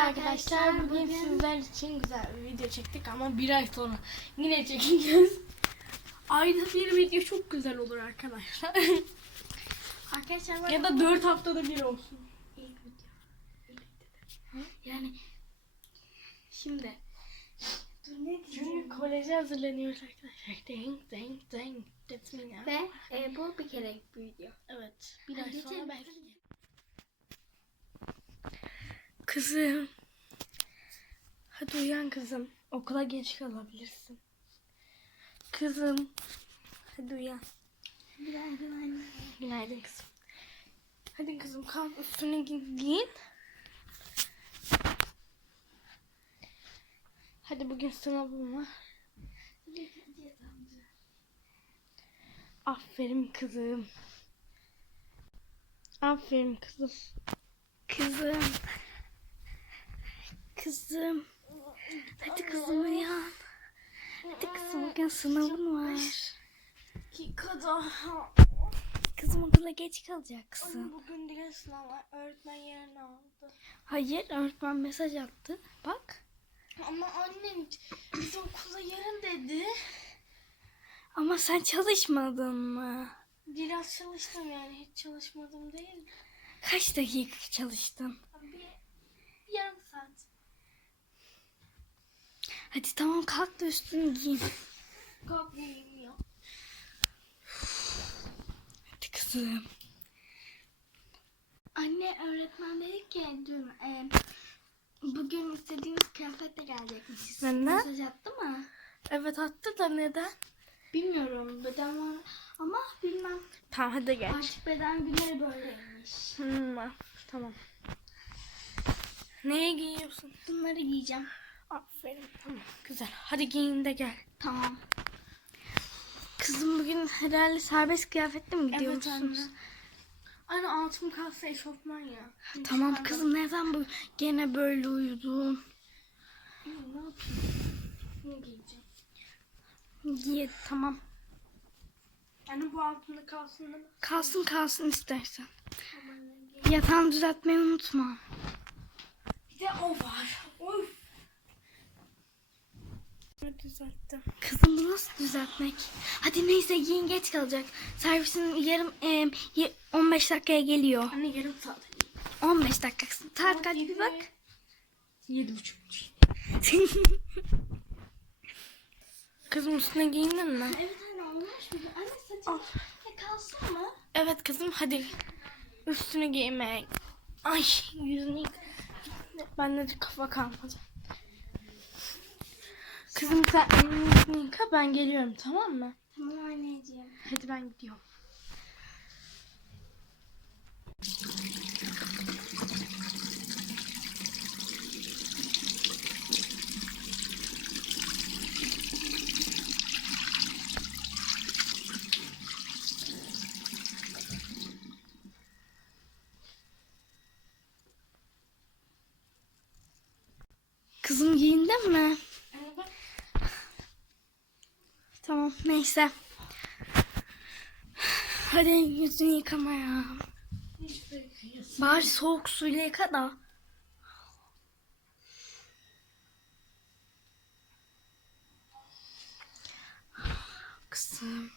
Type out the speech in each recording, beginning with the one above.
arkadaşlar. Bugün sizler için güzel bir video çektik ama bir ay sonra yine çekeceğiz. Ayda bir video çok güzel olur arkadaşlar. Arkadaşlar ya da dört haftada bir olsun. ilk video. Yani şimdi dur ne diyeceğim? Çünkü koleje hazırlanıyoruz arkadaşlar. That's me now. Ve e, bu bir kerelik bir video. Evet. Bir ay sonra belki. Kızım. Hadi uyan kızım. Okula geç kalabilirsin. Kızım. Hadi uyan. Günaydın anne. Günaydın kızım. Hadi kızım kalk üstüne gi- giyin. Hadi bugün sınavım var. Aferin kızım. Aferin kızım. Kızım. Kızım. Hadi kızım uyan. Hadi kızım bugün sınavın var. Dakikada. Kızım okula geç kalacaksın. Bugün dil sınav var. Öğretmen yerini aldı. Hayır öğretmen mesaj attı. Bak. Ama annem biz okula yarın dedi. Ama sen çalışmadın mı? Biraz çalıştım yani hiç çalışmadım değil. Kaç dakika çalıştın? Bir yarım saat. Hadi tamam kalk da üstünü giyin. Kalkmayayım ya. Hadi kızım. Anne öğretmen dedi ki dün e, bugün istediğiniz kıyafetle gelecekmişiz. Neden? Mesaj attı mı? Evet attı da neden? Bilmiyorum beden var ama bilmem. Tamam hadi geç. Artık beden günleri böyleymiş. Hmm, tamam. Neye giyiyorsun? Bunları giyeceğim. Aferin tamam güzel. Hadi giyin de gel. Tamam. Kızım bugün herhalde serbest kıyafetle mi Evet gidiyorsunuz? anne. Anne altım kalsa eşofman ya. Tamam Dışarıda- kızım neden bu gene böyle uyudun? Ne yapayım? Ne giyeceğim? Giy tamam. Yani bu altında kalsın değil mi? Kalsın kalsın istersen. Tamam. Yatağını düzeltmeyi unutma. Bir de o var. Of. Düzelttim. Kızım bu nasıl düzeltmek? Hadi neyse giyin geç kalacak. Servisin yarım e, ye- 15 dakikaya geliyor. Anne yarım saat. 15 dakika. Saat kaç bir bak. Yedi buçuk. Kızım üstüne giyindin mi? Evet anne olmuş mu? Anne saçım ya kalsın mı? Evet kızım hadi. Üstünü giyme. Ay yüzünü yıka. Bende de kafa kalmadı. Kızım sen elini yıka ben geliyorum tamam mı? Tamam anneciğim. Hadi ben gidiyorum. Kızım giyindin mi? Tamam neyse. Hadi yüzünü yıkama ya. Bari soğuk suyla yıka da. Kızım.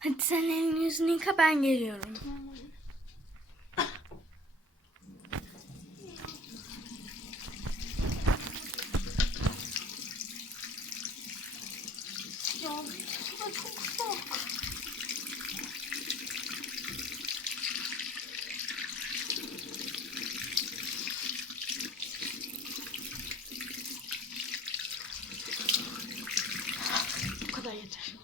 Hadi sen elini yüzünü yıka ben geliyorum. Ya bu da çok soğuk. Bu kadar yeter.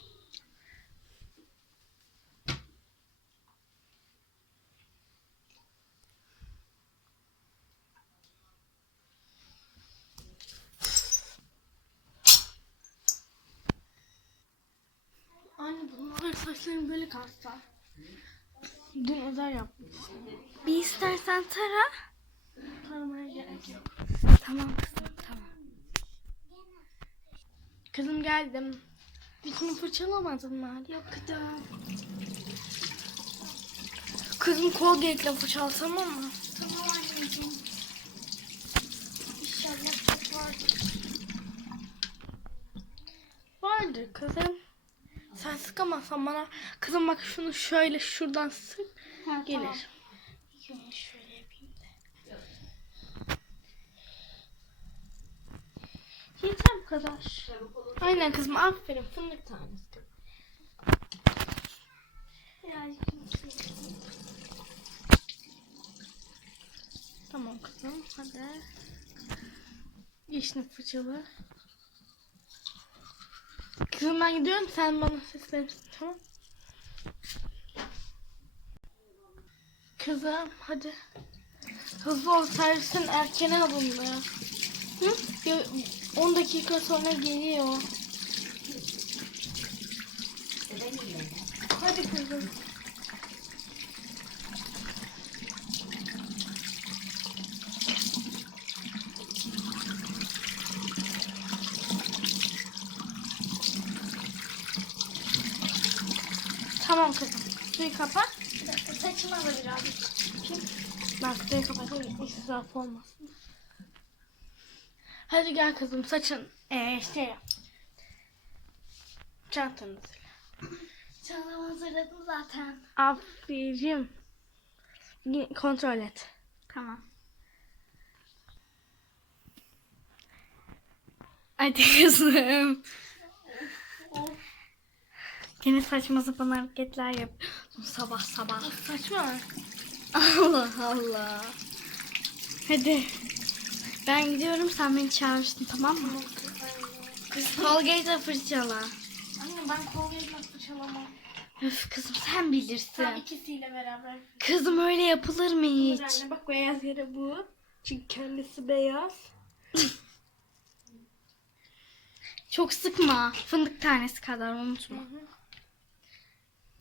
Anne bunlar saçlarım böyle kalsa. Dün özel yapmıştım. Bir istersen tara. Taramaya gerek yok. Tamam kızım tamam. Kızım geldim. Dişini fırçalamadın mı? Yok kızım. Kızım Colgate'le fırçala tamam mı? Tamam anneciğim. İnşallah çok vardır. Vardır kızım. Sen sıkamazsan bana kızım bak şunu şöyle şuradan sık Ha, gelir. tamam. Şöyle yapayım da. Yeter bu kadar. Aynen kızım aferin fındık tanesi. Birazcık. Tamam kızım hadi. Yeşil fırçalı. Kızım ben gidiyorum sen bana seslenirsin tamam Kızım hadi. Hızlı ol servisin erkene alındı. Hı? Ya, 10 dakika sonra geliyor. Hadi kızım. Tamam kızım. Suyu kapat. Bir dakika saçıma da birazcık. Bak suyu kapatayım. İsraf olmasın. Hadi gel kızım saçın. Ee, şey yap. Çantanı sil. Çantamı hazırladım zaten. Aferin. Kontrol et. Tamam. Hadi kızım. Yine saçma sapan hareketler yap. Sabah sabah. Saçma. Allah Allah. Hadi. Ben gidiyorum sen beni çağırırsın tamam mı? Colgate'le fırçala. Anne ben Colgate'le fırçalamam. Öf kızım sen bilirsin. Sen ikisiyle beraber. Kızım öyle yapılır mı hiç? Anne bak beyaz yere bu. Çünkü kendisi beyaz. Çok sıkma. Fındık tanesi kadar unutma.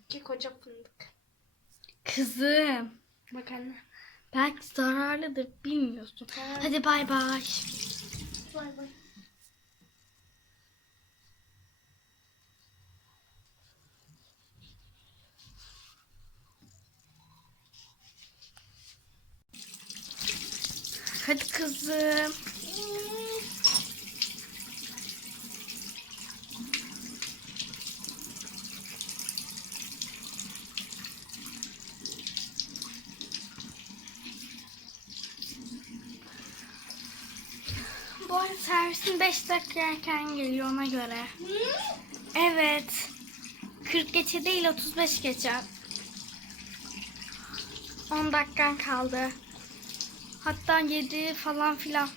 İki koca fındık. Kızım. Bak anne. Belki zararlıdır bilmiyorsun. Hadi bay bay. Bay bay. Hadi kızım. Bu arada servisin 5 dakika erken geliyor ona göre. Evet. 40 geçe değil 35 geçe. 10 dakikan kaldı. Hatta 7 falan filan.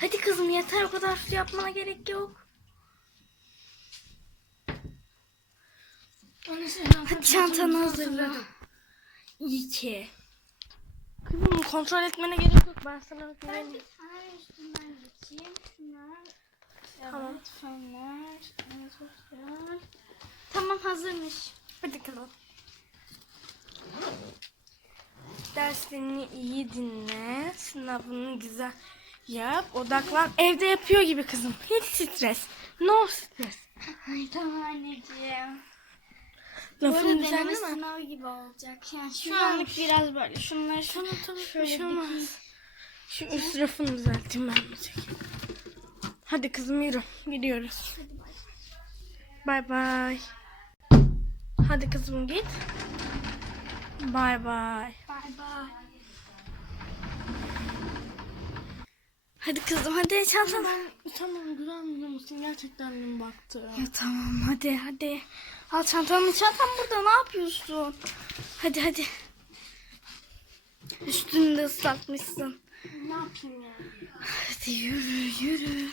Hadi kızım yeter o kadar su yapmana gerek yok. Hadi çantanı hazırla. İyi ki. Kızım kontrol etmene gerek yok. Ben sana güveniyorum. Ay üstünden geçeyim. Şunlar. Tamam. Evet, fenler. Evet, sosyal. Tamam hazırmış. Hadi kızım. Derslerini iyi dinle. Sınavını güzel yap. Odaklan. Evde yapıyor gibi kızım. Hiç stres. No stres. Ay tamam anneciğim. Lafın güzel değil mi? sınavı gibi olacak. Yani şu, Şu anlık anlık biraz böyle. Şunları Tamam tamam. şöyle bir şey. Şu üst rafını düzelteyim ben bir. Hadi kızım yürü. Gidiyoruz. Bay bay. Hadi kızım git. Bay bay. Bay bay. Hadi kızım hadi çantanı. Tamam, tamam güvenmiyor musun? Gerçekten mi baktı? Ya tamam hadi hadi. Al çantanı çantam burada ne yapıyorsun? Hadi hadi. Üstünü de ıslatmışsın. Ne yapayım ya? Hadi yürü yürü.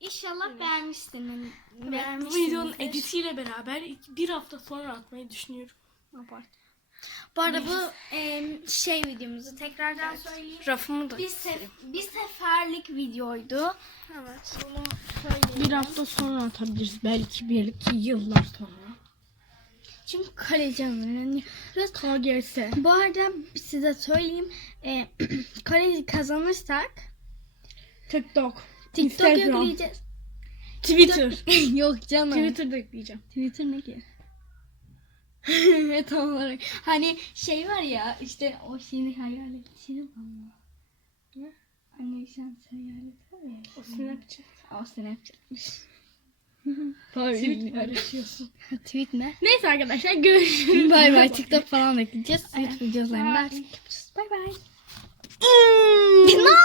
İnşallah beğenmişsin. Bu Beğenmişsinizdir. videonun editiyle beraber bir hafta sonra atmayı düşünüyorum. Bu arada bu em, şey videomuzu tekrardan söyleyeyim. Rafımı da. Bir, sef- bir seferlik videoydu. Evet. Bunu söyleyeyim. Bir hafta sonra atabiliriz. Belki bir iki yıllar sonra. Çünkü kaleci önemli. KGS. Bu arada size söyleyeyim. E, kaleci kazanırsak TikTok. TikTok Instagram. Tam olarak. Hani şey var ya işte o şeyini hayal ettiğini bana. Ne? Hani sen hayalet var ya. O Snapchat. O Snapchat'miş. Tweet paylaşıyorsun. Tweet ne? Neyse arkadaşlar görüşürüz. Bay bay TikTok falan bekleyeceğiz. Tweet videolarında artık yapacağız. Bay bay.